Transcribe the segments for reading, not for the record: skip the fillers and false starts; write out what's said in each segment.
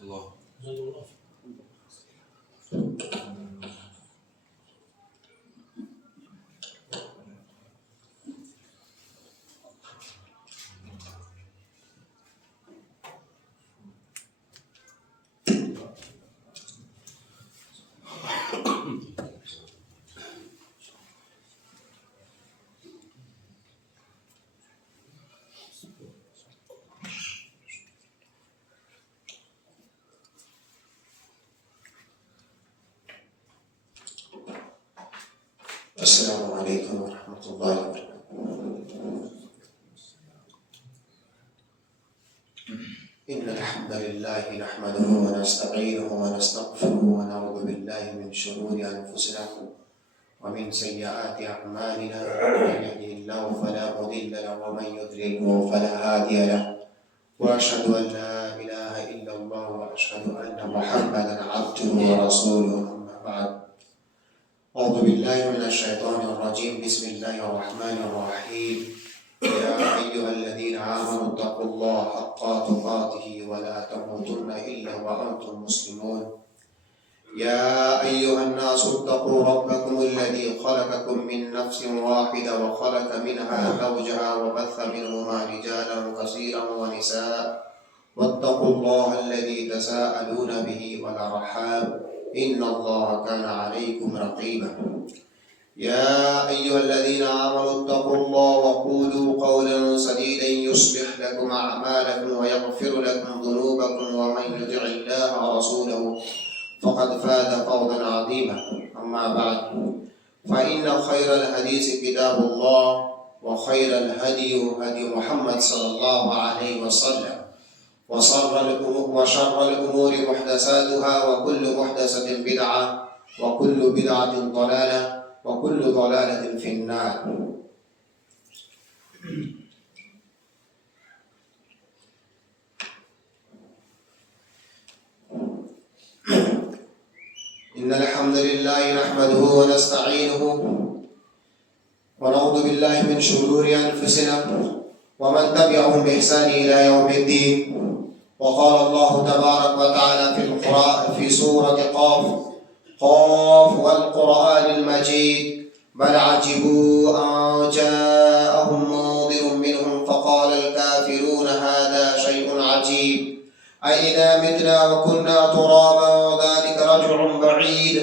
الله. السلام عليكم ورحمة الله وبركاته. إن الحمد لله نحمده ونستعينه ونستغفره ونعوذ بالله من شرور أنفسنا ومن سيئات أعمالنا، من يهده الله فلا مضل له ومن يضلل فلا هادي له، وأشهد أن لا إله إلا الله وأشهد أن محمدا عبده ورسوله. أما بعد، أعوذ بالله من الشيطان الرجيم. بسم الله الرحمن الرحيم. يا أيها الذين آمنوا اتقوا الله حق تقاته ولا تموتن إلا وأنتم مسلمون. يا أيها الناس اتقوا ربكم الذي خلقكم من نفس واحدة وخلق منها زوجها وبث منهما رجالا كثيرا ونساء، واتقوا الله الذي تساءلون به والأرحام إن الله كان عليكم رقيبا. يا أيها الذين آمنوا اتقوا الله وقولوا قولا سديدا يصلح لكم أعمالكم ويغفر لكم ذنوبكم، ومن يطع الله ورسوله فقد فاز فوزا عظيما. أما بعد، فإن خير الحديث كتاب الله، وخير الهدي هدي محمد صلى الله عليه وسلم، وشر الأمور محدثاتها، وكل محدثة بدعة، وكل بدعة ضلالة، وكل ضلالة في النار. إن الحمد لله نحمده ونستعينه ونعوذ بالله من شرور أنفسنا ومن تبعهم بإحسان إلى يوم الدين. وقال الله تبارك وتعالى في سورة قاف والقرآن المجيد: بل عجبوا أن جاءهم منذر منهم فقال الكافرون هذا شيء عجيب أئذا متنا وكنا ترابا وذلك رجع بعيد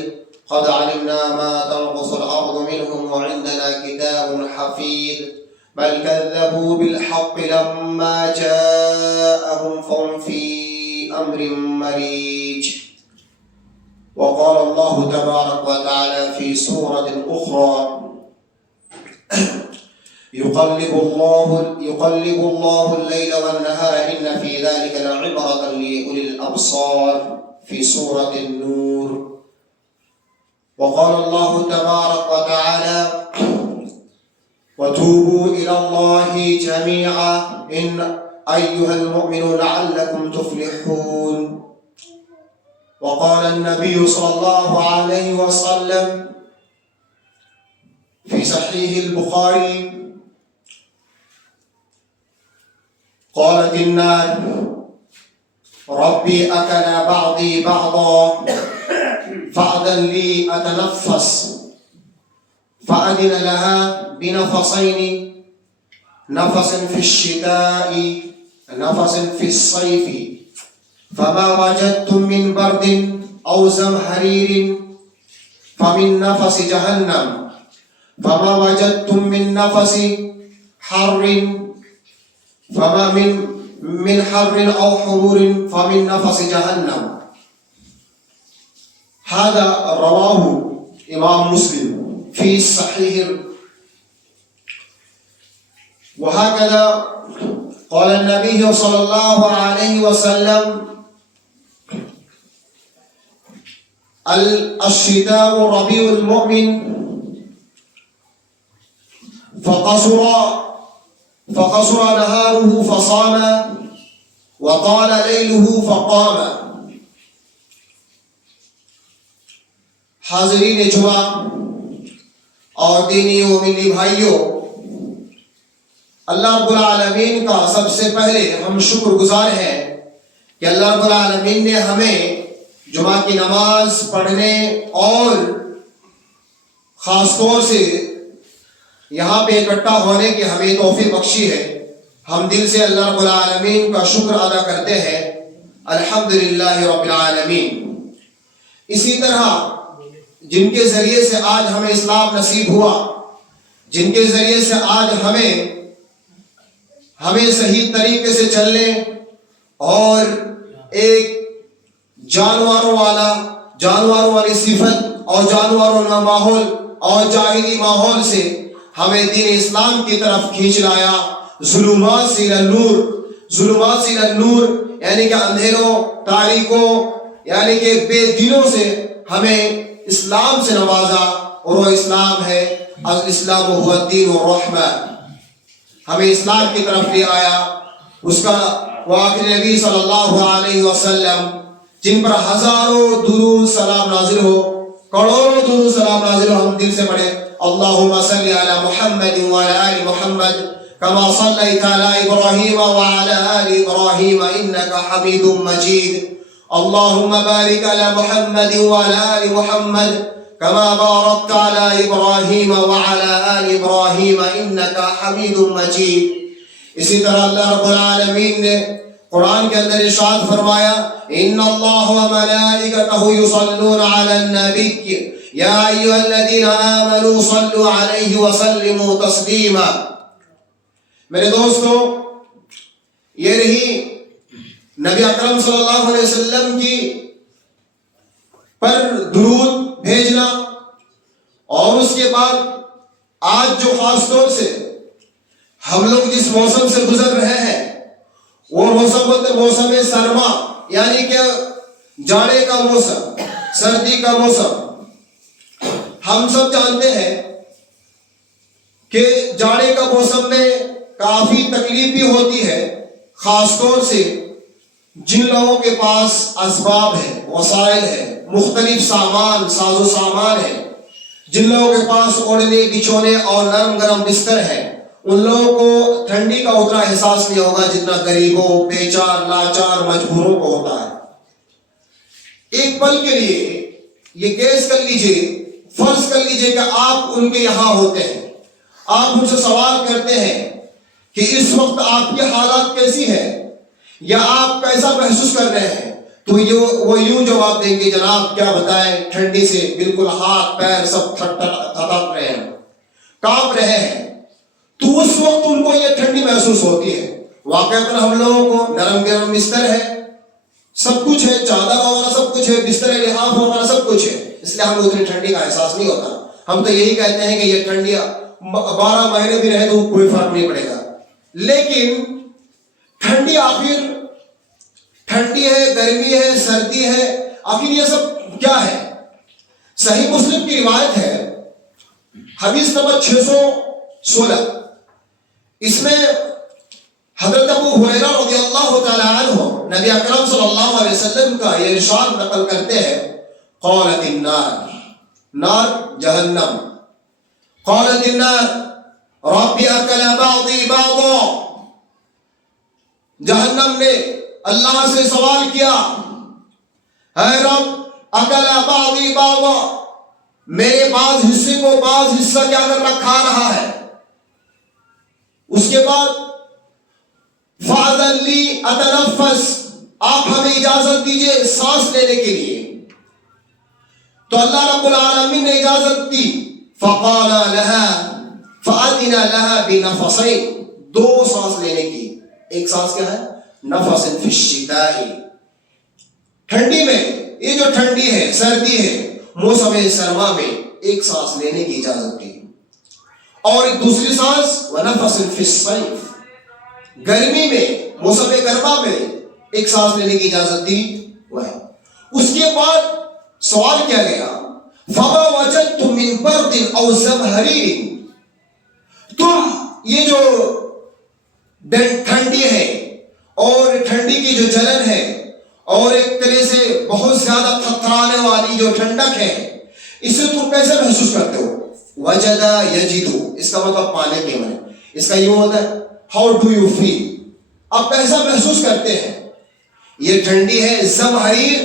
قد علمنا ما تنقص الأرض منهم وعندنا كتاب حفيظ بل كذبوا بالحق لما جاءهم فهم في أمر مريج. وقال الله تبارك وتعالى في سورة أخرى: يقلب الله الليل والنهار إن في ذلك لعبرة لأولي الأبصار في سورة النور. وقال الله تبارك وتعالى: وتوبوا إلى الله جميعا إن أيها المؤمنون لعلكم تفلحون. وقال النبي صلى الله عليه وسلم في صحيح البخاري: قالت النار: ربي أكل بعضي بعضا فأذن لي أتنفس، فأذن لها بنفسين: نفس في الشتاء نفس في الصيف، فما وجدتم من برد أو زمهرير فمن نفس جهنم، فما وجدتم من نفس حر فما من حر أو حرور فمن نفس جهنم. هذا رواه إمام مسلم في صحيح. وهكذا قال النبي صلى الله عليه وسلم: الشتاء ربيع المؤمن، فقصر نهاره فصام وطال ليله فقام. حاضرین جمعہ اور دینی و ملی بھائیوں، اللہ رب العالمین کا سب سے پہلے ہم شکر گزار ہیں کہ اللہ رب العالمین نے ہمیں جمعہ کی نماز پڑھنے اور خاص طور سے یہاں پہ اکٹھا ہونے کی ہمیں توفیق بخشی ہے. ہم دل سے اللہ رب العالمین کا شکر ادا کرتے ہیں. الحمدللہ رب العالمین. اسی طرح جن کے ذریعے سے آج ہمیں اسلام نصیب ہوا، جن کے ذریعے سے آج ہمیں صحیح طریقے سے چلنے اور ایک جانوروں والی صفت اور جانوروں والا ماحول اور جاہلی ماحول سے ہمیں دین اسلام کی طرف کھینچ لایا. ظلمات سے الی نور یعنی کہ اندھیروں تاریکوں یعنی کہ بے دینوں سے ہمیں اسلام سے نوازا، اور وہ اسلام ہے الاسلام هو الدین الرحمہ. ہمیں اسلام کی طرف لے آیا. اس کا آخری نبی صلی اللہ علیہ وسلم جن پر ہزاروں درود سلام نازل ہو، کروڑوں درود سلام نازل ہو، ہم دل سے پڑھیں اللہم صلی علی محمد وعلی آل محمد کما صلیت علی ابراہیم وعلی آل ابراہیم انک حمید مجید. اللہم بارک علی محمد وعلی آل محمد کما بارکت علی ابراہیم وعلی آل ابراہیم انک حمید مجید. اسی طرح اللہ رب العالمین نے قرآن کے اندر ارشاد فرمایا ان اللہ وملائکتہ یصلون علی النبی یا ایھا الذین آمنوا صلوا علیہ وسلموا تسلیما. میرے دوستو، یہ رہی نبی اکرم صلی اللہ علیہ وسلم کی پر درود بھیجنا. اور اس کے بعد آج جو خاص طور سے ہم لوگ جس موسم سے گزر رہے ہیں وہ موسم بولتے موسم سرما، یعنی کہ جاڑے کا موسم، سردی کا موسم. ہم سب جانتے ہیں کہ جاڑے کا موسم میں کافی تکلیف بھی ہوتی ہے، خاص طور سے جن لوگوں کے پاس اسباب ہے، وسائل ہے، مختلف ساز و سامان ہے، جن لوگوں کے پاس اوڑھنے بچھونے اور نرم گرم بستر ہے، ان لوگوں کو ٹھنڈی کا اتنا احساس نہیں ہوگا جتنا غریبوں، بیچار، لاچار، مجبوروں کو ہوتا ہے. ایک پل کے لیے یہ گیس کر لیجئے، فرض کر لیجئے کہ آپ ان کے یہاں ہوتے ہیں، آپ ان سے سوال کرتے ہیں کہ اس وقت آپ کی حالات کیسی ہے یا آپ کیسا محسوس کر رہے ہیں، تو وہ یوں جواب دیں گے جناب کیا بتائیں، ٹھنڈی سے بالکل ہاتھ پیر سب تھٹک رہے ہیں، کانپ رہے ہیں. تو اس وقت ان کو یہ ٹھنڈی محسوس ہوتی ہے. واقعات ہم لوگوں کو نرم گرم بستر ہے، سب کچھ ہے، چادر وغیرہ سب کچھ ہے، بستر لحاف وغیرہ سب کچھ ہے، اس لیے ہمیں اتنی ٹھنڈی کا احساس نہیں ہوتا. ہم تو یہی کہتے ہیں کہ یہ ٹھنڈی 12 مہینے بھی رہے تو کوئی فرق نہیں پڑے گا. لیکن ٹھنڈی آخر ٹھنڈی ہے، گرمی ہے، سردی ہے، آخر یہ سب کیا ہے؟ صحیح مسلم کی روایت ہے، حدیث نمبر 616. اس میں حضرت ابو ہریرہ رضی اللہ تعالی عنہ نبی اکرم صلی اللہ علیہ وسلم کا یہ ارشاد نقل کرتے ہیں قالت النار، نار جہنم، قالت النار رب اکل بعضی بعضا، جہنم نے اللہ سے سوال کیا اے رب اکل بعضی بعضا، میرے بعض حصے کو بعض حصہ کیا کر رکھا رہا ہے. اس کے بعد فَأَذَنْ لِي أَتَنَفَّسْ، آپ ہمیں اجازت دیجئے سانس لینے کے لیے. تو اللہ رب العالمین نے اجازت دی. فَقَالَ لَهَا فَأَذِنَ لَهَا بِنَفَسَيْنِ، 2 سانس لینے کی. ایک سانس کیا ہے؟ نَفَسٍ فِي الشِّتَاءِ، ٹھنڈی میں، یہ جو ٹھنڈی ہے، سردی ہے، موسم سرما میں ایک سانس لینے کی اجازت دی. اور ایک دوسری سانس وَنَفَسٍ فِي الصَّيْفِ، گرمی میں، موسم گرما میں ایک سانس لینے کی اجازت دی. اس کے بعد سوال کیا گیا فَمَا وَجَدْتُم مِّن بَرْدٍ أَوْ زَمْهَرِيرٍ، تم یہ جو ٹھنڈی ہے اور ٹھنڈی کی جو جلن ہے اور ایک طرح سے بہت زیادہ تھرتھرانے والی جو ٹھنڈک ہے، اسے تم کیسے محسوس کرتے ہو؟ وجدہ یجدو، اس کا مطلب پانے کے میں، اس کا یہ ہوتا ہے ہاؤ ڈو یو فیل، آپ کیسا محسوس کرتے ہیں. یہ ٹھنڈی ہے زمہریر.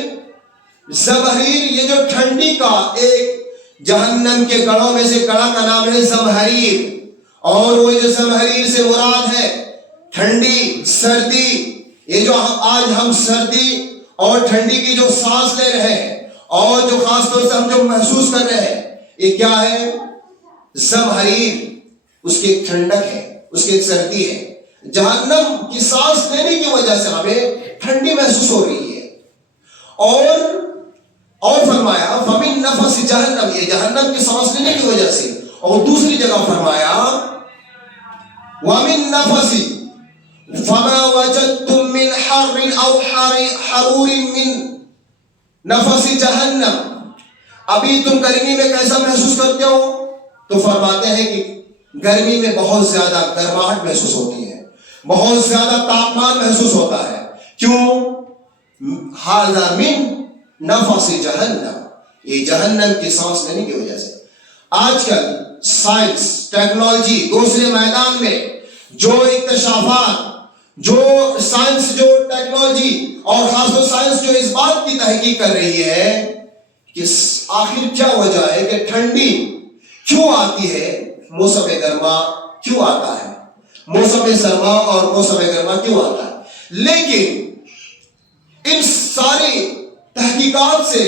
زمہریر یہ جو ٹھنڈی کا ایک جہنم کے گڑھوں میں سے گڑھا کا نام ہے زمہریر. اور وہ جو زمہریر سے مراد ہے ٹھنڈی سردی. یہ جو آج ہم سردی اور ٹھنڈی کی جو سانس لے رہے ہیں اور جو خاص طور سے ہم جو محسوس کر رہے ہیں یہ کیا ہے؟ زمہریر. اس کی ایک ٹھنڈک ہے, اس کی ایک سردی ہے. جہنم کی سانس لینے کی وجہ سے ہمیں ٹھنڈی محسوس ہو رہی ہے. اور فرمایا فَمِن نَفَسِ جہنم, یہ جہنم کی سانس لینے کی وجہ سے. اور دوسری جگہ فرمایا وَمِن نَفَسِ فَمَا وَجَدْتُم مِّنْ حَرٍّ أَوْ حَرُورٍ مِّن نَفَسِ جہنم. ابھی تم گرمی میں کیسا محسوس کرتے ہو؟ تو فرماتے ہیں کہ گرمی میں بہت زیادہ گرماہٹ محسوس ہوتی ہے, بہت زیادہ تاپمان محسوس ہوتا ہے. کیوں؟ ھذا من نفس جہنم, یہ جہنم کی سانس لینے کی وجہ سے. آج کل سائنس ٹیکنالوجی دوسرے میدان میں جو اکتشافات, جو سائنس جو ٹیکنالوجی اور خاص طور سائنس جو اس بات کی تحقیق کر رہی ہے کہ آخر کیا وجہ ہے کہ ٹھنڈی کیوں آتی ہے, موسم گرما کیوں آتا ہے, موسم سرما اور موسم گرما کیوں آتا ہے. لیکن ان ساری تحقیقات سے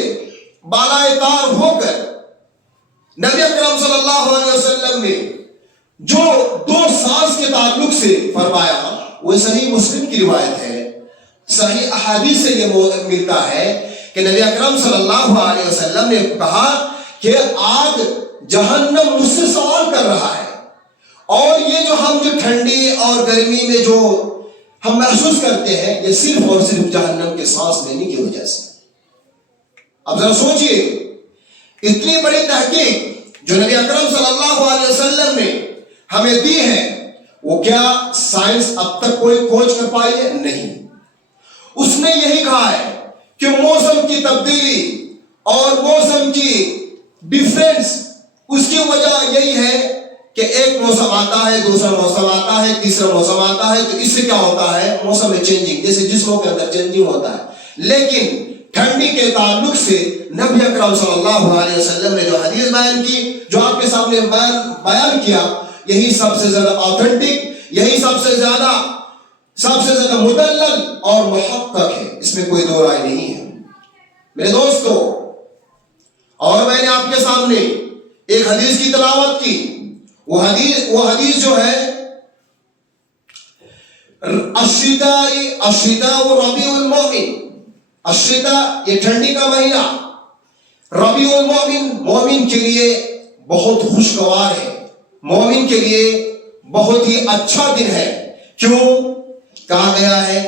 بالائے طار ہو کر نبی اکرم صلی اللہ علیہ وسلم نے جو دو سانس کے تعلق سے فرمایا وہ صحیح مسلم کی روایت ہے. صحیح احادیث سے یہ ملتا ہے کہ نبی اکرم صلی اللہ علیہ وسلم نے کہا کہ آگ جہنم مجھ سے سوال کر رہا ہے, اور یہ جو ہم جو ٹھنڈی اور گرمی میں جو ہم محسوس کرتے ہیں یہ صرف اور صرف جہنم کے سانس لینے کی وجہ سے. اب ذرا سوچئے, اتنی بڑی تحقیق جو نبی اکرم صلی اللہ علیہ وسلم نے ہمیں دی ہے, وہ کیا سائنس اب تک کوئی کھوج کر پائی ہے؟ نہیں. اس نے یہی کہا ہے کہ موسم کی تبدیلی اور موسم کی ڈیفرنس, اس کی وجہ یہی ہے کہ ایک موسم آتا ہے, دوسرا موسم آتا ہے, تیسرا موسم آتا ہے, تو اس سے کیا ہوتا ہے موسم میں چینجنگ, جیسے جسموں کے اندر چینجنگ ہوتا ہے. لیکن ٹھنڈی کے تعلق سے نبی اکرم صلی اللہ علیہ وسلم نے جو حدیث بیان کی, جو آپ کے سامنے بیان کیا, یہی سب سے زیادہ آتھنٹک, یہی سب سے زیادہ مدلل اور محقق ہے, اس میں کوئی دو رائے نہیں ہے میرے دوستو. اور میں نے آپ کے سامنے ایک حدیث کی تلاوت کی, وہ حدیث جو ہے الشتاء ربیع المؤمن, الشتاء یہ ٹھنڈی کا مہینہ, ربیع المؤمن مومن کے لیے بہت خوشگوار ہے, مومن کے لیے بہت ہی اچھا دن ہے. کیوں کہا گیا ہے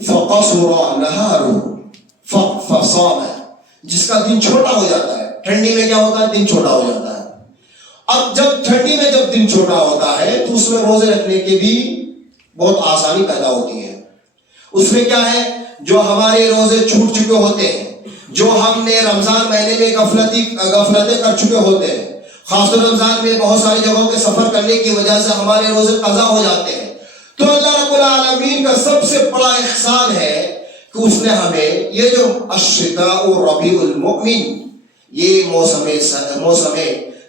فَقَصُرَ نَهَارُهُ فَصَامَ, جس کا دن چھوٹا ہو جاتا ہے. ٹھنڈی میں کیا ہوتا ہے؟ دن چھوٹا ہو جاتا ہے. اب جب ٹھنڈی میں جب دن چھوٹا ہوتا ہے تو اس میں روزے رکھنے کی بھی بہت آسانی پیدا ہوتی ہے. اس میں کیا ہے, جو ہمارے روزے چھوٹ چکے ہوتے ہیں, جو ہم نے رمضان مہینے میں غفلتیں کر چکے ہوتے ہیں, خاص طور رمضان میں بہت ساری جگہوں کے سفر کرنے کی وجہ سے ہمارے روزے قضا ہو جاتے ہیں, تو اللہ رب العالمین کا سب سے بڑا احسان ہے کہ اس نے ہمیں یہ جو الشتاء ربیع المؤمن, یہ موسم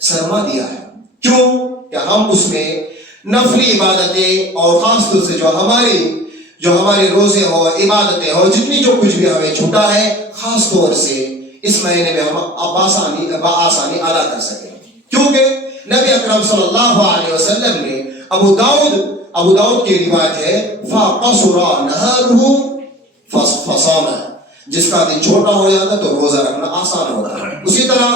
سرما دیا ہے. کیوں کہ ہم اس میں نفلی عبادتیں اور خاص طور سے جو ہمارے روزے ہو, عبادتیں ہو, جتنی جو کچھ بھی ہمیں چھوٹا ہے, خاص طور سے اس مہینے میں ہم آسانی ادا کر سکیں. کیونکہ نبی اکرم صلی اللہ علیہ وسلم نے ابو داؤد کی روایت ہے فَقَصُرَ نَهَارُهُ فَصَامَ, جس کا دن چھوٹا ہو جاتا ہے تو روزہ رکھنا آسان ہوتا ہے. اسی طرح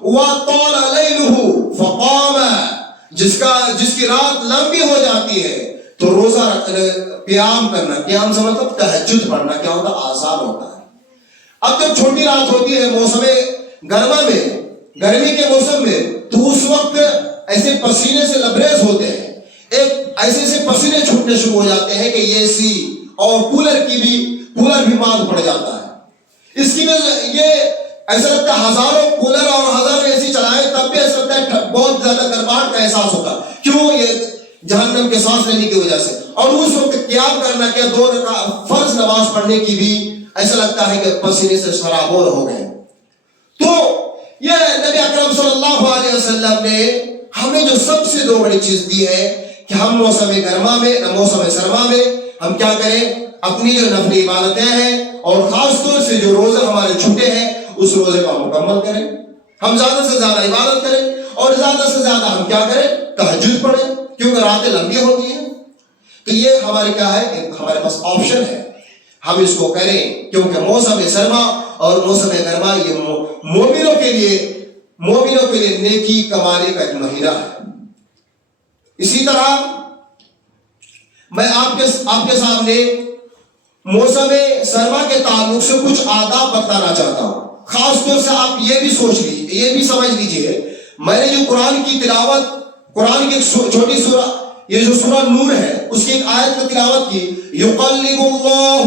وَطَالَ لَيْلُهُ فَقَامَ, جس کی رات لمبی ہو جاتی ہے تو روزہ قیام کرنا, قیام سے مطلب تہجد پڑھنا کیا ہوتا ہے؟ آسان ہوتا ہے. اب جب چھوٹی رات ہوتی ہے موسم گرما میں, گرمی کے موسم میں, تو اس وقت ایسے پسینے سے لبریز ہوتے ہیں, ایسے پسینے چھوٹنے شروع ہو جاتے ہیں کہ اے سی اور کولر بھی مانگ پڑ جاتا ہے. اس کی وجہ یہ ایسا لگتا ہے ہزاروں کولر اور ہزاروں اے سی چلائیں تب بھی ایسا لگتا ہے بہت زیادہ گرماہٹ کا احساس ہوتا. کیوں؟ یہ جہنم کے سانس لینے کی وجہ سے. اور اس وقت قیام کرنا کیا 2 رکعت فرض نماز پڑھنے کی بھی ایسا لگتا ہے کہ پسینے سے سرابور ہو گئے. تو یہ نبی اکرم صلی اللہ علیہ وسلم نے ہمیں جو سب سے 2 بڑی چیز دی ہے کہ ہم موسم گرما میں موسم سرما میں ہم کیا کریں, اپنی جو نفلی عبادتیں ہیں اور خاص طور سے جو روزے ہمارے چھوٹے ہیں اس روزے کو ہم مکمل کریں, ہم زیادہ سے زیادہ عبادت کریں اور زیادہ سے زیادہ ہم کیا کریں, تہجد پڑھیں, کیونکہ راتیں لمبی ہوتی ہیں. تو یہ ہمارے کیا ہے, ہمارے پاس آپشن ہے, ہم اس کو کریں کیونکہ موسم سرما اور موسم گرما یہ مومنوں کے لیے نیکی کمانے کا ایک مہینہ ہے. اسی طرح میں آپ کے سامنے موسم سرما کے تعلق سے کچھ آداب بتانا چاہتا ہوں. خاص طور سے آپ یہ بھی سمجھ لیجئے, میں نے جو قرآن کی تلاوت, قرآن کی ایک چھوٹی سورہ, یہ جو سورہ نور ہے اس کی ایک آیت کی تلاوت کی, یقلب اللہ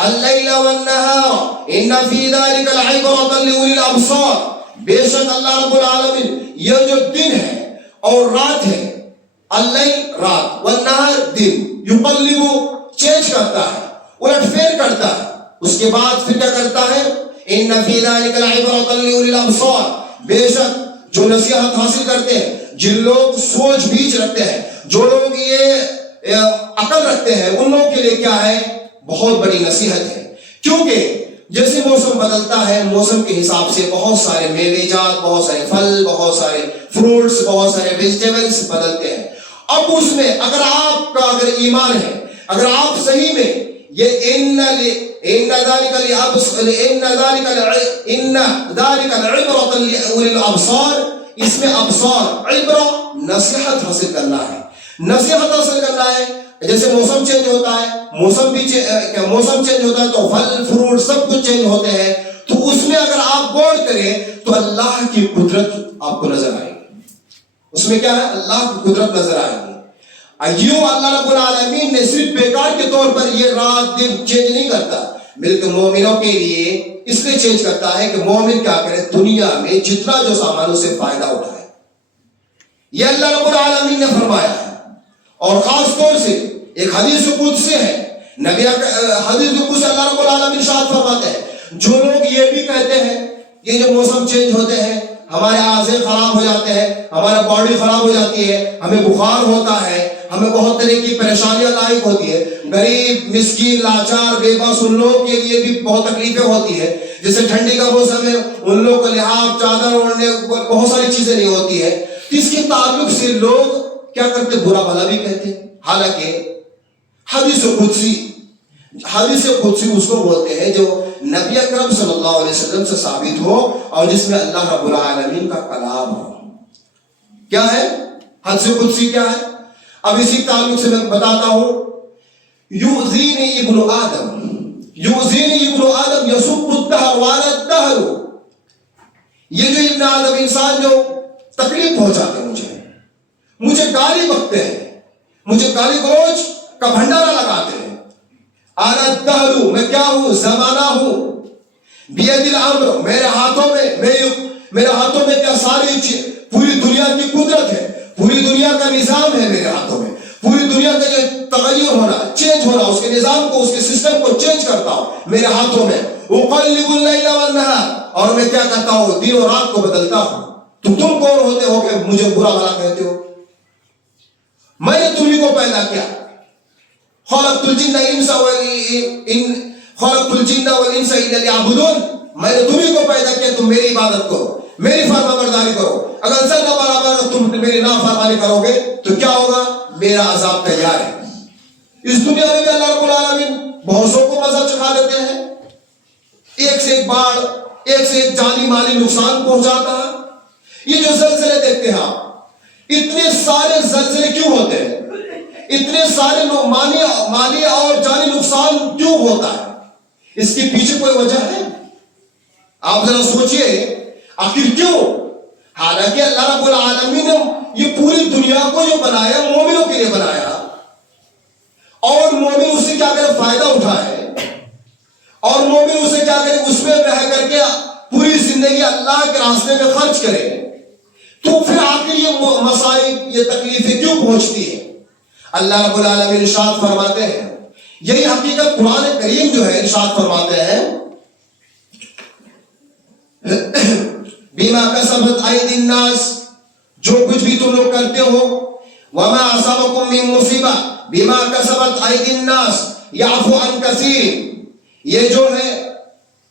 اللیل والنہار ان فی ذلک لعبرۃ لأولی الابصار, بے شک اللہ رب العالمین یہ جو دن ہے اور رات ہے, اللیل رات والنہار دن, یقلب چینج کرتا ہے, الٹ پھیر کرتا ہے, اس کے بعد پھر کیا کرتا ہے, ان فی ذلک لعبرۃ لأولی الابصار, بے شک جو نصیحت حاصل کرتے ہیں, جن لوگ سوچ بیچ رکھتے ہیں, جو لوگ یہ عقل رکھتے ہیں, ان لوگوں کے لیے کیا ہے, بہت بڑی نصیحت ہے. کیونکہ جیسے موسم بدلتا ہے, موسم کے حساب سے بہت سارے میوے جات, بہت سارے پھل, بہت سارے فروٹس, بہت سارے ویجیٹیبلس بدلتے ہیں. اب اس میں اگر آپ کا ایمان ہے, اگر آپ صحیح میں یہ ان ذالک لعبرۃ لأولی الابصار, اس میں ابصار عبرہ نصیحت حاصل کرنا ہے, نصیحت حاصل کرنا ہے. جیسے موسم چینج ہوتا ہے, موسم چینج ہوتا ہے تو پھل فروٹ سب کچھ چینج ہوتے ہیں, تو اس میں اگر آپ غور کریں تو اللہ کی قدرت آپ کو نظر آئے گی. اس میں کیا ہے, اللہ کی قدرت نظر آئے گی. ایو اللہ رب العالمین نے صرف بیکار کے طور پر یہ رات دن چینج نہیں کرتا, بلکہ مومنوں کے لیے اس لیے چینج کرتا ہے کہ مومن کیا کرے, دنیا میں جتنا جو سامان اسے فائدہ اٹھائے. یہ اللہ رب العالمین نے فرمایا ہے. اور خاص طور سے ایک حدیث قدسی ہے, نبی حدیث قدسی اللہ رب العالمین ارشاد فرماتے ہیں, جو لوگ یہ بھی کہتے ہیں یہ جو موسم چینج ہوتے ہیں ہمارے اعضاء خراب ہو جاتے ہیں, ہمارا باڈی خراب ہو جاتی ہے, ہمیں بخار ہوتا ہے, ہمیں بہت طرح کی پریشانیاں لاحق ہوتی ہے, غریب مسکین لاچار بے بس ان لوگوں کے لیے بھی بہت تکلیفیں ہوتی ہے. جیسے ٹھنڈی کا موسم ہے, ان لوگوں کو لحاف چادر اوڑھنے بہت ساری چیزیں نہیں ہوتی ہے. اس کے تعلق سے لوگ کیا کرتے, برا بھلا بھی کہتے. حالانکہ حدیث قدسی اس کو بولتے ہیں جو نبی اکرم صلی اللہ علیہ وسلم سے ثابت ہو اور جس میں اللہ رب العالمین کا کلام ہو. کیا ہے حدیث قدسی, کیا ہے؟ اب اسی تعلق سے میں بتاتا ہوں. یؤذینی ابن آدم یسب الدہر وانا الدہر, یہ جو ابن آدم انسان جو تکلیف پہنچاتے ہیں, مجھے گالی بکتے ہیں, مجھے گالی گلوچ کا بھنڈارا لگاتے ہیں. انا الدہر, میں کیا ہوں, زمانہ ہوں. بید الامر, میرے ہاتھوں میں کیا ساری پوری دنیا کی قدرت ہے, پوری دنیا کا نظام ہے میرے ہاتھوں میں. پوری دنیا کا جو تغیر ہونا, چینج ہونا, اس کے نظام کو, اس کے سسٹم کو چینج کرتا ہوں میرے ہاتھوں میں. اقلب اللیل والنہار, اور میں کیا کرتا ہوں, دن اور رات کو بدلتا ہوں. تم کون ہوتے ہو کہ مجھے برا بھلا کہتے ہو؟ میں نے تمہیں کو پیدا کیا. خلقت الجن والانس الا ليعبدون, میں نے تمہیں کو پیدا کیا تم میری عبادت کرو, میری فرمانبرداری کرو. اگر ذرہ برابر تم میری نافرمانی کرو گے تو کیا ہوگا, میرا عذاب تیار ہے. اس دنیا میں بھی اللہ رب العالمین بہتوں کو مزہ چکھا دیتے ہیں, ایک سے ایک باڑ, ایک سے ایک جانی مالی نقصان پہنچاتا ہے. یہ جو زلزلے دیکھتے ہیں آپ, اتنے سارے زلزلے کیوں ہوتے ہیں, اتنے سارے مالی اور جانی نقصان کیوں ہوتا ہے, اس کے پیچھے کوئی وجہ ہے؟ آپ ذرا سوچئے آخر کیوں. حالانکہ اللہ رب العالمین نے یہ پوری دنیا کو جو بنایا مومنوں کے لیے بنایا, اور مومن اس سے کیا کرے, فائدہ اٹھائے, اور مومن اسے کیا کرے, اس میں رہ کر کے پوری زندگی اللہ کے راستے میں خرچ کرے. تو پھر آخر یہ مسائل, یہ تکلیفیں کیوں پہنچتی ہیں؟ اللہ رب العالمین ارشاد فرماتے ہیں، یہی حقیقت قرآن کریم جو ہے ارشاد فرماتے ہیں بیما کسبت ایدی الناس، جو کچھ بھی تم لوگ کرتے ہو، وما اصابکم من مصیبہ بیما کسبت ایدی الناس یعفو عن کثیر، یہ جو ہے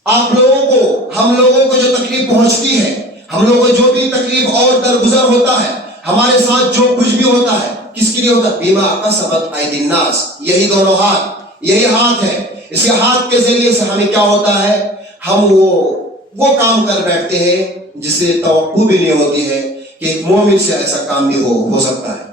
آپ لوگوں کو، ہم لوگوں کو جو تکلیف پہنچتی ہے، ہم لوگوں کو جو بھی تکلیف اور درگزر ہوتا ہے، ہمارے ساتھ جو کچھ بھی ہوتا ہے، کس کے لیے ہوتا ہے؟ بیما کسبت ایدی الناس، یہی دونوں ہاتھ، یہی ہاتھ ہے، اس کے ہاتھ کے ذریعے سے ہمیں کیا ہوتا ہے؟ ہم وہ کام کر بیٹھتے ہیں جس سے توقع بھی نہیں ہوتی ہے کہ ایک مومن سے ایسا کام بھی ہو سکتا ہے۔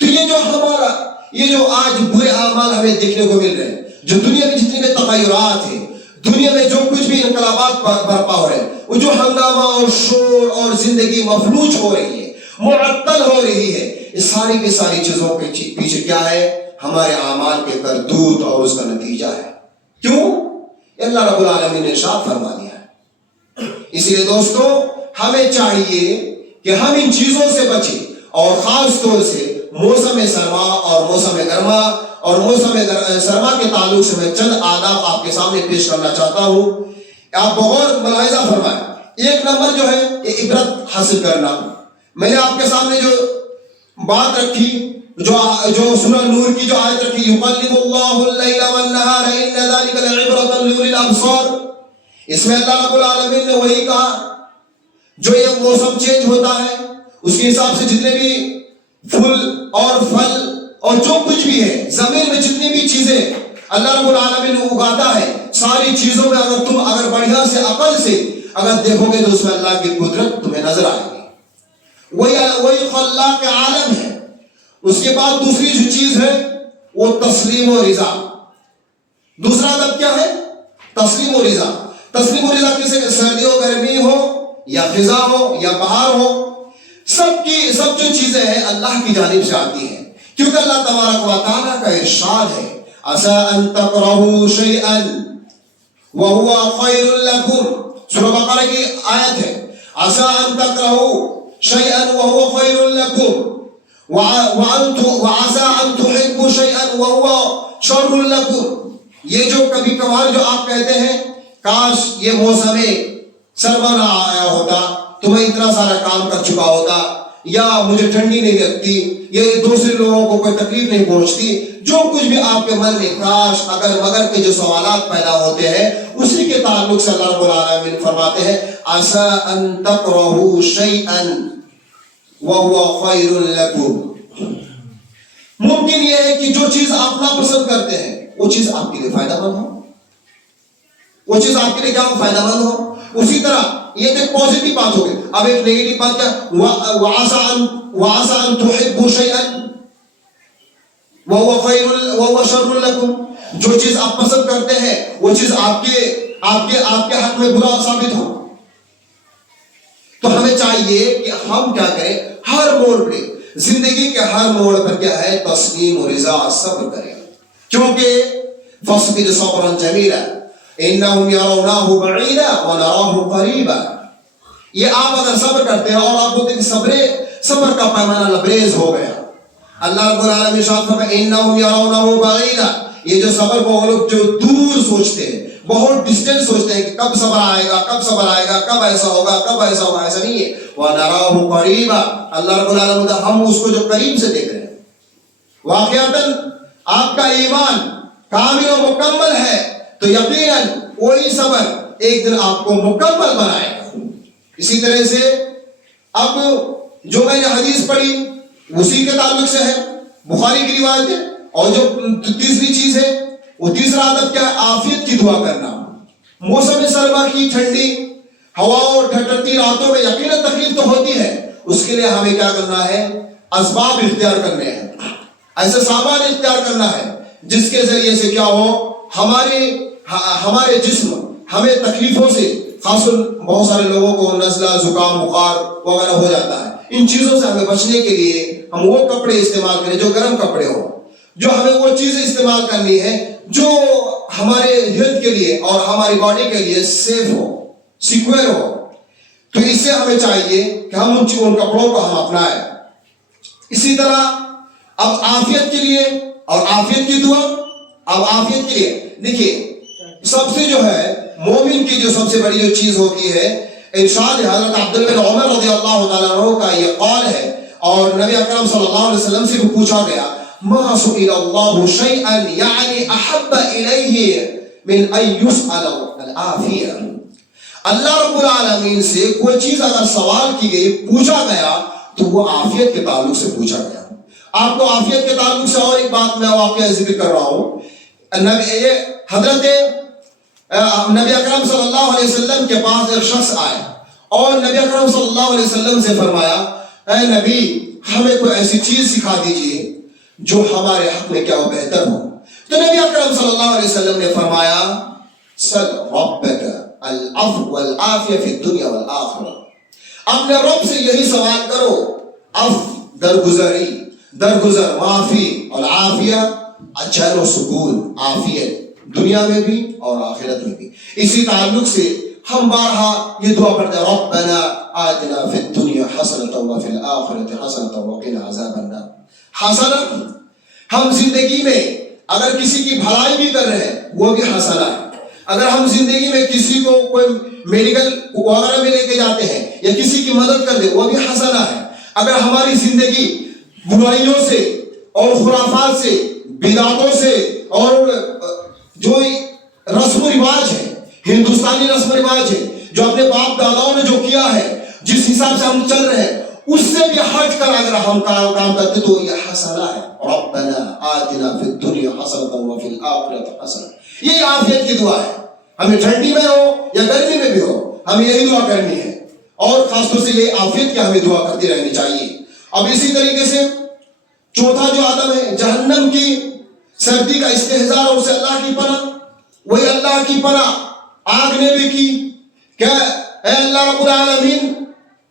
تو یہ جو ہمارا، یہ جو آج برے اعمال ہمیں دیکھنے کو مل رہے ہیں، جو دنیا میں جتنے بھی تغیرات ہیں، دنیا میں جو کچھ بھی انقلابات برپا ہو رہے ہیں، وہ جو ہنگامہ اور شور اور زندگی مفلوج ہو رہی ہے، معطل ہو رہی ہے، یہ ساری کی ساری چیزوں کے پیچھے کیا ہے؟ ہمارے اعمال کے کردوت اور اس کا نتیجہ ہے۔ کیوں؟ اللہ رب العالمین نے ارشاد فرما دیا ہے۔ اس لیے دوستو ہمیں چاہیے کہ ہم ان چیزوں سے بچیں، اور خاص طور سے موسم سرما اور موسم گرما اور موسم سرما کے تعلق سے میں چند آداب آپ کے سامنے پیش کرنا چاہتا ہوں۔ آپ بغور ملاحظہ فرمائیں۔ ایک نمبر جو ہے یہ عبرت حاصل کرنا۔ میں نے آپ کے سامنے جو بات رکھی، جو سورہ نور کی جو آیت رکھی، یقلب اللہ اللیل والنہار ان ذلک لعبرۃ لأولی الابصار، اس میں اللہ رب العالمین نے وہی کہا، جو یہ موسم چینج ہوتا ہے اس کے حساب سے جتنے بھی پھل اور پھل اور جو کچھ بھی ہے زمین میں جتنی بھی چیزیں اللہ رب العالمین اگاتا ہے، ساری چیزوں میں اگر تم بڑھیا سے عقل سے اگر دیکھو گے تو اس میں اللہ کی قدرت تمہیں نظر آئے گی۔ وہی خلاق عالم ہے۔ اس کے بعد دوسری جو چیز ہے وہ تسلیم و رضا۔ دوسرا ادب کیا ہے؟ تسلیم و رضا۔ تسلیم و رضا کسی کے سردی ہو، گرمی ہو یا خزاں ہو یا بہار ہو، سب جو چیزیں ہیں اللہ کی جانب سے آتی ہیں، کیونکہ اللہ تبارک و تعالیٰ کا ارشاد ہے عسیٰ ان تکرہوا شیئا وہو خیر لکم، سورہ بقرہ کی آیت ہے، عسیٰ ان تکرہوا شیئا وہو خیر لکم وعسیٰ ان تحبوا شیئا وہو شر لکم۔ یہ جو کبھی کبھار جو آپ کہتے ہیں کاش یہ موسم سرما نہ آیا ہوتا تو میں اتنا سارا کام کر چکا ہوتا، یا مجھے ٹھنڈی نہیں لگتی، یہ دوسرے لوگوں کو کوئی تکلیف نہیں پہنچتی، جو کچھ بھی آپ کے من میں کاش اگر مگر کے جو سوالات پیدا ہوتے ہیں، اسی کے تعلق سے اللہ رب العالمین فرماتے ہیں عسیٰ ان تکرہوا شیئا وہو خیر لکم۔ ممکن یہ ہے کہ جو چیز آپ ناپسند کرتے ہیں وہ چیز آپ کے لیے فائدہ مند ہو، وہ چیز آپ کے لیے کیا ہو؟ فائدہ مند ہو۔ اسی طرح یہ تو ایک پازیٹیو بات ہوگی۔ اب ایک نیگیٹو بات کیا؟ وَعَسَىٰ أَن تُحِبُّوا شَيْئًا وَهُوَ شَرٌّ لَكُمْ، جو چیز آپ پسند کرتے ہیں وہ چیز آپ کے حق میں برا ثابت ہو۔ تو ہمیں چاہیے کہ ہم کیا کریں؟ ہر موڑ پہ، زندگی کے ہر موڑ پر کیا ہے؟ تسلیم و رضا، صبر کریں، کیونکہ فَاصْبِرْ صَبْرًا جَمِيلًا انہم یرونہ بعیدا ونراہ قریبا۔ یہ آپ اگر صبر کرتے ہیں اور آپ بولتے ہیں کہ صبر کا پیمانہ لبریز ہو گیا، اللہ رب العالمین ارشاد فرماتے ہیں انہم یرونہ بعیدا، یہ جو صبر کو وہ لوگ جو دور سوچتے ہیں، بہت ڈسٹینس سوچتے ہیں کہ کب صبر آئے گا، کب صبر آئے گا، کب ایسا ہوگا، کب ایسا ہوگا، ایسا نہیں ہے۔ ونراہ قریبا، اللہ رب العالمین ہم اس کو جو قریب سے دیکھ رہے ہیں۔ واقعتاً آپ کا ایمان کامل و مکمل ہے تو یقیناً وہی صبر ایک دن آپ کو مکمل بنائے گا۔ اسی طرح سے اب جو میں نے حدیث پڑھی اسی کے تعلق سے ہے، بخاری کی روایت ہے، اور جو تیسری چیز ہے وہ تیسرا ادب کیا ہے؟ عافیت کی دعا کرنا۔ موسم سرما کی ٹھنڈی ہوا اور ٹھنڈی راتوں میں یقیناً تکلیف تو ہوتی ہے، اس کے لیے ہمیں کیا کرنا ہے؟ اسباب اختیار کرنے ہیں، ایسے سامان اختیار کرنا ہے جس کے ذریعے سے کیا ہو؟ ہمارے جسم ہمیں تکلیفوں سے، خاص بہت سارے لوگوں کو نزلہ، زکام، بخار وغیرہ ہو جاتا ہے، ان چیزوں سے ہمیں بچنے کے لیے ہم وہ کپڑے استعمال کریں جو گرم کپڑے ہوں، جو ہمیں وہ چیزیں استعمال کرنی ہے جو ہمارے ہیلتھ کے لیے اور ہماری باڈی کے لیے سیف ہو، سیکور ہو۔ تو اس سے ہمیں چاہیے کہ ہم ان کپڑوں کو ہم اپنائیں۔ اسی طرح اب عافیت کے لیے اور عافیت کی دعا. اب عافیت کے لیے دیکھیے سب سے جو ہے مومن کی جو سب سے بڑی جو چیز ہوتی ہے، ارشاد حضرت عبداللہ بن عمر رضی اللہ تعالیٰ عنہ کا یہ قول ہے، اور نبی اکرم صلی اللہ علیہ وسلم سے بھی پوچھا گیا ما سئل اللہ شیئا یعنی احب الیہ من ان یسأل العافیہ. اللہ رب العالمین سے کوئی چیز اگر سوال کی گئی، پوچھا گیا، تو وہ عافیت کے تعلق سے پوچھا گیا. آپ کو عافیت کے تعلق سے اور ایک بات میں واقعہ ذکر کر رہا ہوں. حضرت نبی اکرم صلی اللہ علیہ وسلم کے پاس ایک شخص آئے اور نبی اکرم صلی اللہ علیہ وسلم سے فرمایا اے نبی ہمیں کوئی ایسی چیز سکھا دیجئے جو ہمارے حق میں کیا ہو بہتر ہو. تو نبی اکرم صلی اللہ علیہ وسلم نے فرمایا سل ربک العفو والعافیہ فی الدنیا والآخرہ. اپنے رب سے یہی سوال کرو، عفو درگزری، درگزر معافی، اور عافیہ چین و سکون، عافیت دنیا میں بھی اور آخرت میں بھی. اسی تعلق سے ہم بارہا یہ دعا پڑھتے ہیں ربنا آتنا فی الدنیا حسنۃ وفی الآخرۃ حسنۃ وقنا عذاب النار. حسنہ ہم زندگی میں اگر کسی کی بھلائی بھی کر رہے ہیں وہ بھی حسنہ ہے. اگر ہم زندگی میں کسی کو کوئی میڈیکل وغیرہ میں لے کے جاتے ہیں یا کسی کی مدد کر دیں وہ بھی حسنہ ہے. اگر ہماری زندگی برائیوں سے اور خرافات سے، بدعتوں سے اور جو رسم و رواج ہے، ہندوستانی رسم و رواج ہے جو اپنے باپ داداؤں نے جو کیا ہے، جس حساب سے ہم چل رہے ہیں اس سے بھی ہٹ کر اگر ہم کام کرتے تو یہ حسنہ ہے. ربنا آتنا فی الدنیا حسنۃ وفی الآخرۃ حسنۃ. یہ عافیت کی دعا ہے. ہمیں ٹھنڈی میں ہو یا گرمی میں بھی ہو ہمیں یہی دعا کرنی ہے، اور خاص طور سے یہ عافیت کی ہمیں دعا کرتی رہنی چاہیے. اب اسی طریقے سے چوتھا جو عدم ہے جہنم کی سردی کا استحضار اور اسے اللہ کی پناہ. وہی اللہ کی پناہ آگ نے بھی کی کہ اے اللہ رب العالمین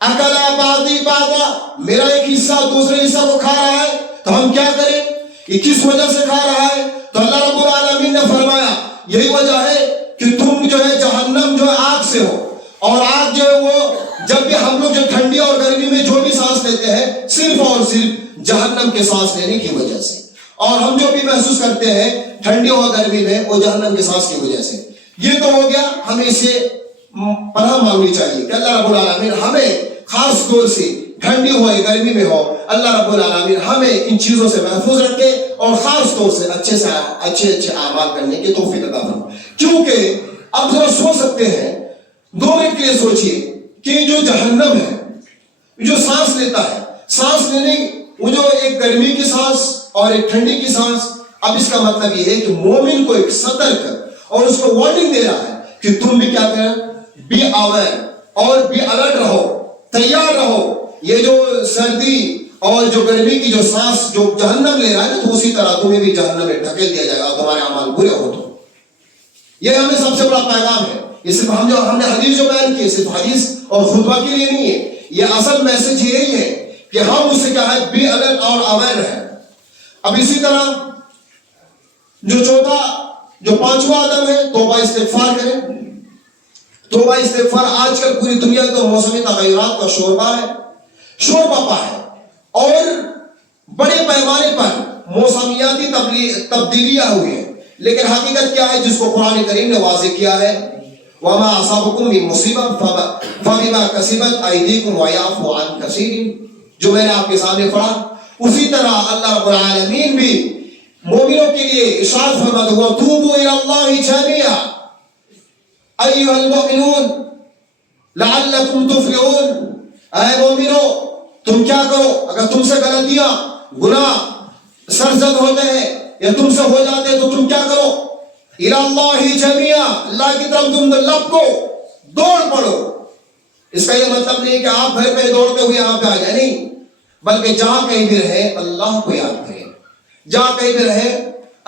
اکلا بعضی بعضا، میرا ایک حصہ دوسرے حصہ کو کھا رہا ہے تو ہم کیا کریں، یہ کس وجہ سے کھا رہا ہے؟ تو اللہ رب العالمین نے فرمایا یہی وجہ ہے کہ تم جو ہے جہنم جو ہے آگ سے ہو، اور آگ جو ہے وہ جب بھی ہم لوگ جو ٹھنڈی اور گرمی میں جو بھی سانس لیتے ہیں صرف اور صرف جہنم کے سانس لینے کی وجہ سے، اور ہم جو بھی محسوس کرتے ہیں ٹھنڈی اور گرمی میں وہ جہنم کے سانس کی وجہ سے. یہ تو ہو گیا، ہمیں اسے پناہ مانگنی چاہیے کہ اللہ رب العالمین ہمیں خاص طور سے ٹھنڈی ہو یا گرمی میں ہو، اللہ رب العالمین ہمیں ان چیزوں سے محفوظ رکھے اور خاص طور سے اچھے اعمال کرنے کی توفیق عطا فرمائے. کیونکہ اب ذرا سوچ سکتے ہیں 2 منٹ کے لیے سوچئے کہ جو جہنم ہے، جو سانس لیتا ہے، سانس لینے وہ جو ایک گرمی کی سانس اور ایک ٹھنڈی کی سانس، اب اس کا مطلب یہ ہے کہ مومن کو ایک سترک اور اس کو وارننگ دے رہا ہے کہ تم بھی کیا کریں، بی اویئر اور بی الرٹ رہو، تیار رہو. یہ جو سردی اور جو گرمی کی جو سانس جو جہنم لے رہا ہے نا، تو اسی طرح تمہیں بھی جہنم میں ڈھکیل دیا جائے گا اور تمہارے اعمال برے ہو. تو یہ ہمیں سب سے بڑا پیغام ہے. یہ صرف ہم نے حدیث جو بیان کی صرف حدیث اور خطبہ کے لیے نہیں ہے، یہ اصل میسج یہی ہے کہ ہم اس سے کیا ہے بی الرٹ اور اویئر ہیں. اب اسی طرح جو پانچواں عدم ہے توبہ استغفار کریں. توبہ استغفار آج کل پوری دنیا تو موسمی تغیرات کا شور باپا ہے، اور بڑے پیمانے پر موسمیاتی تبدیلیاں ہوئی ہیں، لیکن حقیقت کیا ہے جس کو قرآن کریم نے واضح کیا ہے وَمَا أَصَابَكُم مِّن مُّصِیبَةٍ فَبِمَا كَسَبَتْ أَیْدِیکُم وَیَعْفُو عَن کَثِیرٍ. جو میں نے آپ کے سامنے پڑھا اسی طرح اللہ رب العالمین بھی مومنوں کے لیے ارشاد فرماتا ہے وَتُوبُوا إِلَى اللَّهِ جَمِيعًا أَیُّهَا الْمُؤْمِنُونَ لَعَلَّکُمْ تُفْلِحُونَ. اے مومنو تم کیا کرو، اگر تم سے غلطیاں گناہ سرزد ہوتے ہیں یا تم سے ہو جاتے ہیں تو تم کیا کرو، اِلَى اللَّهِ جَمِيعًا، اللہ کی طرف تم لب کو دوڑ پڑو. اس کا یہ مطلب نہیں کہ آپ گھر پہ دوڑتے ہوئے یہاں پہ آ جائیں، نہیں، بلکہ جہاں کہیں بھی رہے اللہ کو یاد کریں، جہاں کہیں بھی رہے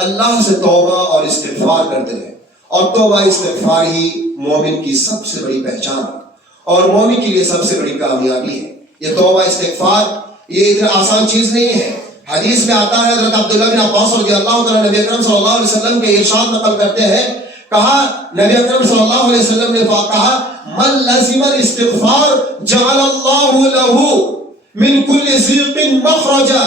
اللہ سے توبہ اور استغفار کرتے رہے. اور توبہ استغفار ہی مومن کی سب سے بڑی پہچان ہے اور مومن کے لیے سب سے بڑی کامیابی ہے. یہ توبہ استغفار یہ اتنا آسان چیز نہیں ہے. حدیث میں آتا ہے حضرت عبداللہ بن عباس رضی اللہ تعالیٰ نبی اکرم صلی اللہ علیہ وسلم کے ارشاد نقل کرتے ہیں، کہا نبی اکرم صلی اللہ علیہ وسلم نے کہا من لزم الاستغفار جعل اللہ له من كل ضيق مخرجا.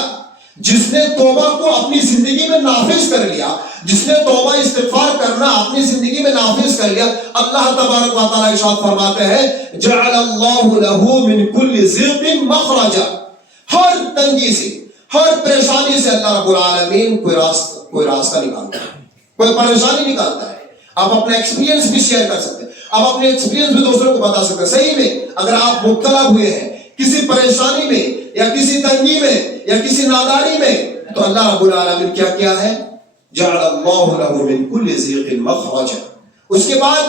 جس نے توبہ کو اپنی زندگی میں نافذ کر لیا، جس نے توبہ استغفار کرنا اپنی زندگی میں نافذ کر لیا، اللہ تبارک و تعالیٰ ارشاد فرماتے ہیں جعل اللہ لہ من کل ضیق مخرجا، ہر تنگی سے، ہر پریشانی سے اللہ رب العالمین کوئی راستہ نکالتا ہے، کوئی پریشانی نکالتا ہے۔ آپ اپنا ایکسپیرینس بھی شیئر کر سکتے ہیں، آپ اپنے ایکسپیرینس بھی دوسروں کو بتا سکتے ہیں۔ صحیح میں اگر آپ مبتلا ہوئے ہیں کسی پریشانی میں یا کسی تنگی میں یا کسی نادانی میں، تو اللہ رب العالمین کیا ہے؟ جعل اللہ لہ من کل ضیق مخرجا۔ اس کے بعد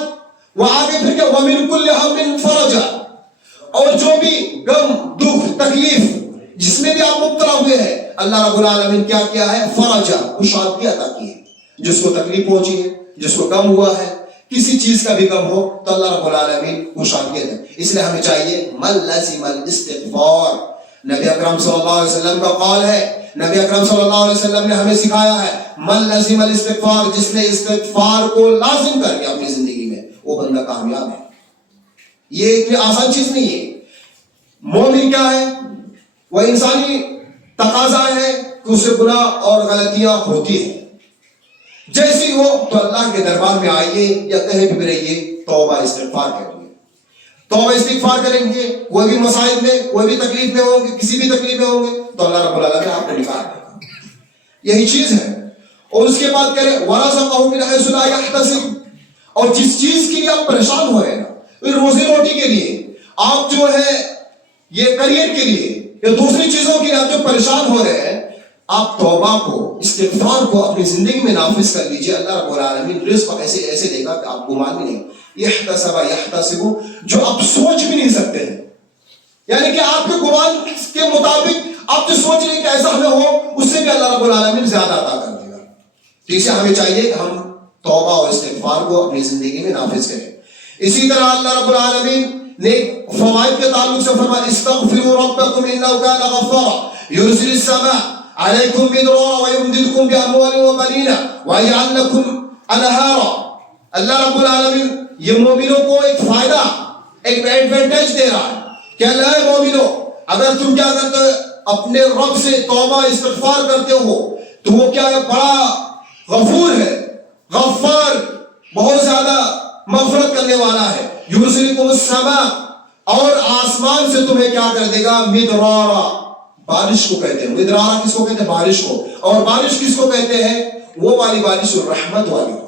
وہ آگے پھر کیا؟ ومن کل ہم فرجا، اور جو بھی غم، دکھ، تکلیف جس میں بھی آپ مبتلا ہوئے ہیں، اللہ رب العالمین کیا ہے؟ فرجا، کشادگی عطا کی ہے۔ جس کو تکلیف پہنچی ہے، جس کو غم ہوا ہے، کسی چیز کا بھی غم ہو تو اللہ رب العالمین کشادگی دے۔ اس لیے ہمیں چاہیے من لزم الاستغفار، نبی اکرم صلی اللہ علیہ وسلم کا قول ہے، نبی اکرم صلی اللہ علیہ وسلم نے ہمیں سکھایا ہے من لزم الاستغفار، جس نے استغفار کو لازم کر کے اپنی زندگی میں، وہ بندہ کامیاب ہے۔ یہ اتنی آسان چیز نہیں ہے۔ مومن کیا ہے؟ وہ انسانی تقاضا ہے کہ اسے گناہ اور غلطیاں ہوتی ہیں، جیسی ہو تو اللہ کے دربار میں آئیے یا کہیں بھی رہیے، توبہ استغفار کریے۔ توبہ استغفار کریں گے، کوئی بھی مسائل میں، کوئی بھی تکلیف میں ہوں گے، کسی بھی تکلیف میں ہوں گے تو اللہ رب العالمین آپ کو نکال دے گا۔ یہی چیز ہے۔ اور اس کے بعد کرے وَرَزَقَهُ مِنْ حَيْثُ لَا يَحْتَسِبُ، اور جس چیز کے لیے آپ پریشان ہو رہے ہیں، روزی روٹی کے لیے، آپ جو ہے یہ کریئر کے لیے یا دوسری چیزوں کے لیے آپ جو پریشان ہو رہے ہیں، آپ توبہ کو، استغفار کو اپنی زندگی میں نافذ کر لیجئے۔ اللہ رب العالمین رزق ایسے دے گا کہ آپ گمان بھی نہیں۔ یحتسب، جو آپ سوچ بھی نہیں سکتے ہیں، یعنی کہ آپ کے گمان کے مطابق آپ جو سوچ رہے ہیں کہ ایسا ہمیں ہو، اس سے بھی اللہ رب العالمین زیادہ عطا کر دے گا۔ تو اسے ہمیں چاہیے کہ ہم توبہ اور استغفار کو اپنی زندگی میں نافذ کریں۔ اسی طرح اللہ رب العالمین نے فوائد کے تعلق سے فرمایا استغفروا ربکم انہ کان غفارا یرسل السماء علیکم مدرارا ویمددکم باموال وبنین ویجعل لکم انہارا۔ اللہ رب العالمین یہ مومنوں کو ایک فائدہ، ایک ایڈوانٹیج دے رہا ہے کہ اللہ مومنوں، اگر تم کیا کرتے ہو، اپنے رب سے توبہ استغفار کرتے ہو، تو وہ کیا ہے؟ بڑا غفور ہے، غفار، بہت زیادہ مغفرت کرنے والا ہے۔ یرسلکم السماء، اور آسمان سے تمہیں کیا کر دے گا؟ مدرارا، بارش کو کہتے ہیں۔ مدرارا کس کو کہتے ہیں؟ بارش کو۔ اور بارش کس کو کہتے ہیں؟ وہ والی بارش جو رحمت والی ہو،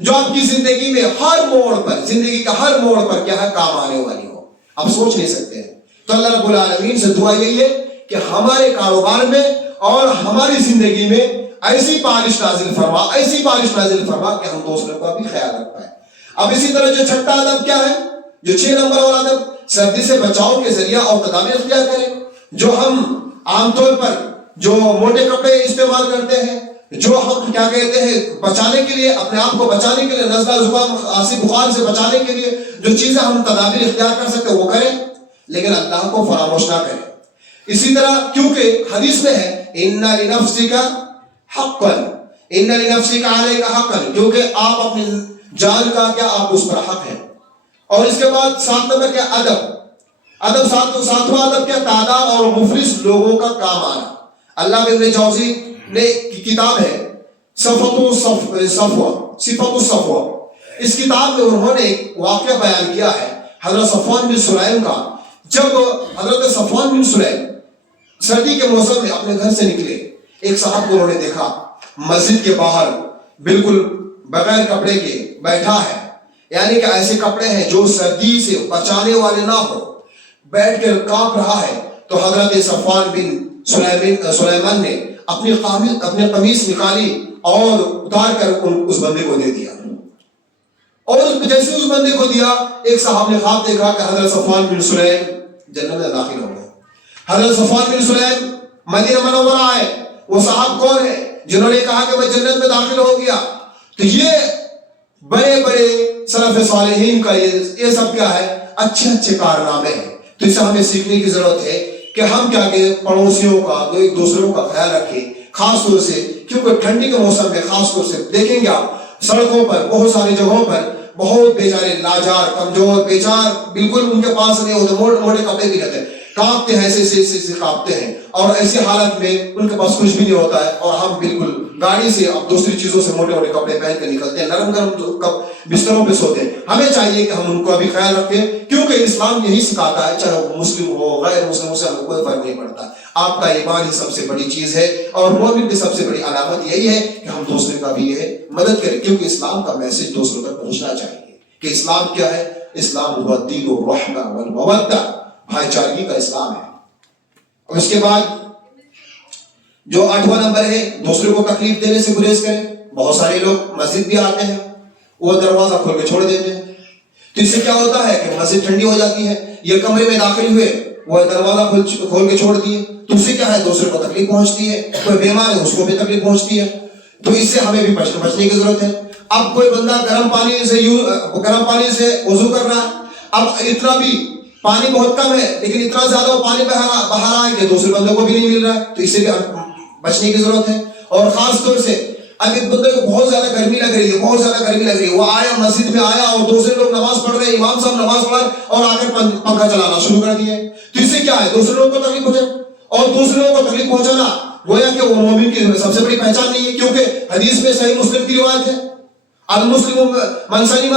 جو آپ کی زندگی میں ہر موڑ پر، زندگی کا ہر موڑ پر کیا ہے؟ کام آنے والی ہو، آپ سوچ نہیں سکتے ہیں۔ تو اللہ رب العالمین سے دعا یہی ہے کہ ہمارے کاروبار میں اور ہماری زندگی میں ایسی بارش نازل فرما، ایسی بارش نازل فرما کہ ہم دوسروں کا بھی خیال رکھ پائیں۔ اب اسی طرح جو چھٹا ادب کیا ہے؟ جو 6 نمبر والا ادب، سردی سے بچاؤ کے ذریعہ اور تدابیر اختیار کریں۔ جو ہم عام طور پر جو موٹے کپڑے استعمال کرتے ہیں، جو ہم کیا کہتے ہیں بچانے کے لیے، اپنے آپ کو بچانے کے لیے، نزلہ زکام خاصی بخار سے بچانے کے لیے جو چیزیں ہم تدابیر اختیار کر سکتے ہیں وہ کریں، لیکن اللہ کو فراموش نہ کریں۔ اسی طرح کیونکہ حدیث میں ہے ان لنفسک حقا، ان لنفسک علیک حقا، کیونکہ آپ اپنی جان کا کیا، آپ اس پر حق ہے۔ اور اس کے بعد 7 نمبر کیا؟ ادب، ساتواں ادب کیا؟ تعداد اور مفلس لوگوں کا کام آنا۔ اللہ ابن جوزی نے کتاب ہے صفت الصفوہ، اس کتاب میں انہوں نے ایک واقعہ بیان کیا ہے حضرت صفوان بن سلیم کا۔ جب حضرت صفوان بن سلیم سردی کے موسم میں اپنے گھر سے نکلے، ایک صاحب کو انہوں نے دیکھا مسجد کے باہر بالکل بغیر کپڑے کے بیٹھا ہے، یعنی کہ ایسے کپڑے ہیں جو سردی سے بچانے والے نہ ہو، بیٹھ کر کانپ رہا ہے۔ تو حضرت صفوان بن سلیمان نے اپنی قمیص نکالی اور اتار کر اس بندے کو دے دیا، اور جیسے اس بندے کو دیا، ایک صاحب نے خواب دیکھا کہ حضرت صفوان بن سلیم جنت میں داخل ہو گئے۔ حضرت صفوان بن سلیم مدینہ منورہ آئے۔ وہ صاحب کون ہے جنہوں نے کہا کہ میں جنت میں داخل ہو گیا؟ تو یہ بڑے بڑے سلف صالحین کا یہ سب کیا ہے؟ اچھے کارنامے ہیں۔ تو اسے ہمیں سیکھنے کی ضرورت ہے کہ ہم کیا کہ پڑوسیوں کا، ایک دوسروں کا خیال رکھیں، خاص طور سے کیونکہ ٹھنڈی کے موسم میں خاص طور سے دیکھیں گے آپ سڑکوں پر بہت ساری جگہوں پر بہت بیچارے لاچار، کمزور، بیچار، بالکل ان کے پاس نہیں ہوتے، موٹے کپڑے بھی رہتے ہیں، کانپتے ہیں، ایسے کانپتے ہیں، اور ایسی حالت میں ان کے پاس کچھ بھی نہیں ہوتا ہے، اور ہم بالکل گاڑی سے اب دوسری چیزوں سے موٹے موٹے کپڑے پہن کے نکلتے ہیں، نرم گرم بستروں پہ سوتے ہیں۔ ہمیں چاہیے کہ ہم ان کا بھی خیال رکھیں، کیونکہ اسلام یہی سکھاتا ہے، چاہے وہ مسلم ہو غیر مسلم ہو، سے ہمیں کوئی فرق نہیں پڑتا۔ آپ کا ایمان ہی سب سے بڑی چیز ہے، اور مومن کی سب سے بڑی علامت یہی ہے کہ ہم دوسرے کا بھی یہ مدد کریں، کیونکہ اسلام کا میسج دوسروں تک پہنچنا چاہیے کہ اسلام کیا ہے۔ اسلام هو الدین الرحمہ والمودہ، بھائی چارگی کا اسلام ہے۔ اور اس کے بعد جو 8واں نمبر ہے، دوسرے کو تکلیف دینے سے گریز کریں۔ بہت سارے لوگ مسجد بھی آتے ہیں، وہ دروازہ کھول کے چھوڑ دیتے ہیں، تو اس سے کیا ہوتا ہے کہ مسجد ٹھنڈی ہو جاتی ہے۔ یہ کمرے میں داخل ہوئے، وہ دروازہ کھول کے چھوڑ دیے، تو اس سے کیا ہے، دوسرے کو تکلیف پہنچتی ہے، کوئی بیمار ہے اس کو بھی تکلیف پہنچتی ہے، تو اس سے ہمیں بھی بچنے کی ضرورت ہے۔ اب کوئی بندہ گرم پانی سے وضو کر رہا ہے، اب اتنا بھی پانی بہت کم ہے، لیکن اتنا زیادہ وہ پانی بہا رہا ہے کہ دوسرے بندوں کو بھی نہیں مل رہا ہے، تو اس سے بھی بچنے کی ضرورت ہے۔ اور خاص طور سے اب ایک بندے کو بہت زیادہ گرمی لگ رہی ہے، وہ آیا مسجد میں آیا اور دوسرے لوگ نماز پڑھ رہے ہیں، امام صاحب نماز پڑھ اور آ کر پنکھا چلانا شروع کر دیے، تو اس سے کیا ہے، دوسرے لوگوں کو تکلیف پہنچے، اور دوسرے لوگوں کو تکلیف پہنچانا گویا کہ وہ مومن کی سب سے بڑی پہچان نہیں ہے، کیونکہ حدیث میں صحیح مسلم کی روایت ہے، المسلم من سلم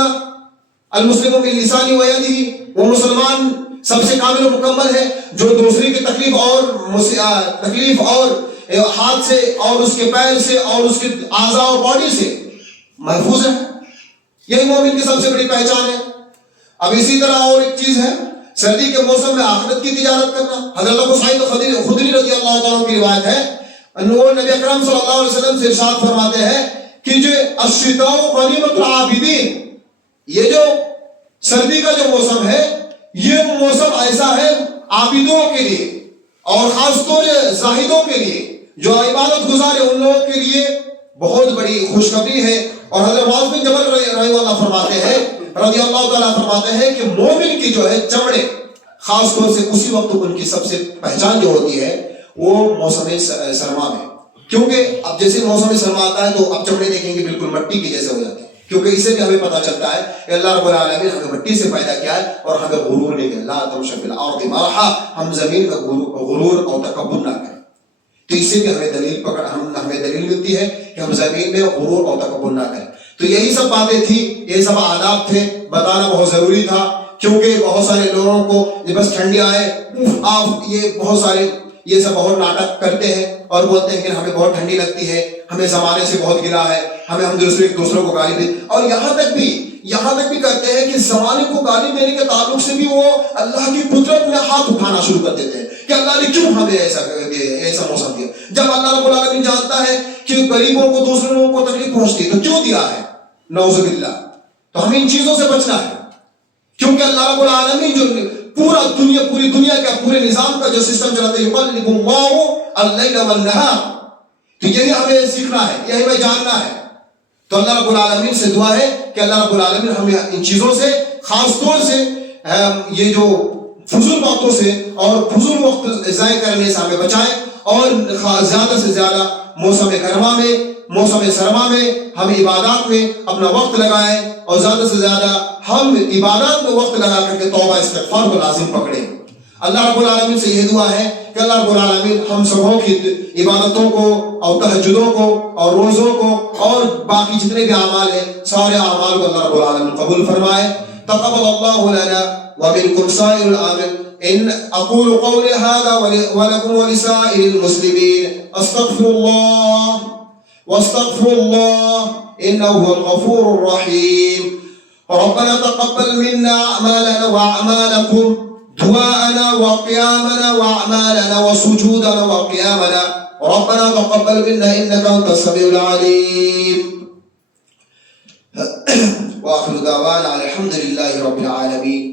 المسلم بلسانه ويده، وہ مسلمان سب سے کامل و مکمل ہے جو دوسری کی تکلیف اور ہاتھ سے اور اس کے پیر سے اور اس کے اعضاء اور باڈی سے محفوظ ہے، یہی مومن کی سب سے بڑی پہچان ہے۔ اب اسی طرح اور ایک چیز ہے، سردی کے موسم میں آخرت کی تجارت کرنا۔ حضرت ابو سعید خدری رضی اللہ تعالیٰ کی روایت ہے، وہ نبی اکرم صلی اللہ علیہ وسلم سے ارشاد فرماتے ہیں کہ جو الشتاء غنیمۃ العابدین، یہ جو سردی کا جو موسم ہے، یہ موسم ایسا ہے عابدوں کے لیے اور خاص طور سے زاہدوں کے لیے، جو عبادت گزار ہیں ان لوگوں کے لیے بہت بڑی خوشخبری ہے۔ اور حضرت معاذ بن جبل رضی اللہ تعالیٰ فرماتے ہیں کہ مومن کی جو ہے چمڑے، خاص طور سے اسی وقت ان کی سب سے پہچان جو ہوتی ہے وہ موسم سرما میں، کیونکہ اب جیسے موسم سرما آتا ہے تو اب چمڑے دیکھیں گے بالکل مٹی کی جیسے ہو جاتے ہیں، کیونکہ اس سے بھی ہمیں پتہ چلتا ہے کہ اللہ رب العالمین ہمیں مٹی سے پیدا کیا ہے اور ہمیں غرور نہیں کیا، لا تمشوا فی الارض مرحا، ہم زمین میں غرور اور تکبر نہ کریں۔ تو اس سے بھی ہمیں دلیل ملتی ہے کہ ہم زمین میں غرور اور تکبر نہ کریں۔ تو یہی سب باتیں تھی، یہ سب آداب تھے، بتانا بہت ضروری تھا، کیونکہ بہت سارے لوگوں کو بس ٹھنڈی آئے یہ سب بہت ناٹک کرتے ہیں اور بولتے ہیں کہ ہمیں بہت ٹھنڈی لگتی ہے، ہمیں زمانے سے بہت گلا ہے، ہم دوسروں کو گالی دیں، اور یہاں تک بھی کرتے ہیں کہ زمانے کو گالی دینے کے تعلق سے بھی وہ اللہ کی قدرت میں ہاتھ اٹھانا شروع کر دیتے ہیں کہ اللہ نے کیوں ہمیں ایسا موسم دیا، جب اللہ رب العالمین جانتا ہے کہ غریبوں کو دوسرے لوگوں کو تکلیف پہنچتی ہے تو کیوں دیا ہے، نعوذ باللہ۔ تو ہمیں ان چیزوں سے بچنا ہے، کیونکہ اللہ رب العالمین جو پوری دنیا کا پورے نظام کا جو سسٹم چلاتے ہیں، یقلب اللہ اللیل والنہار، تو یہی ہمیں سیکھنا ہے، یہی ہمیں جاننا ہے۔ تو اللہ رب العالمین سے دعا ہے کہ اللہ رب العالمین ہمیں ان چیزوں سے، خاص طور سے یہ جو فضول باتوں سے اور فضول وقت ضائع کرنے سے ہمیں بچائے، اور زیادہ سے زیادہ موسم سرما میں ہم عبادات میں اپنا وقت لگائیں، اور زیادہ سے زیادہ ہم عبادات میں وقت لگا کر کے توبہ استغفار کو لازم پکڑیں۔ اللہ رب العالمین سے یہ دعا ہے کہ اللہ رب العالمین ہم سبوں کی عبادتوں کو اور تہجدوں کو اور روزوں کو اور باقی جتنے بھی اعمال ہیں، سارے اعمال کو اللہ رب العالمین قبول فرمائے۔ تقبل اللہ لنا ومنکم سائر العامل۔ ان اقول قولی هذا ولکم ولسائر المسلمین استغفر اللہ واستغفر اللہ انه هو الغفور الرحیم۔ ربنا تقبل منا اعمالنا واعمالکم، دعاءنا وقيامنا واعمالنا وسجودنا وقيامنا، ربنا تقبل منا انك انت السميع العليم۔ واخر دعوانا الحمد لله رب العالمين،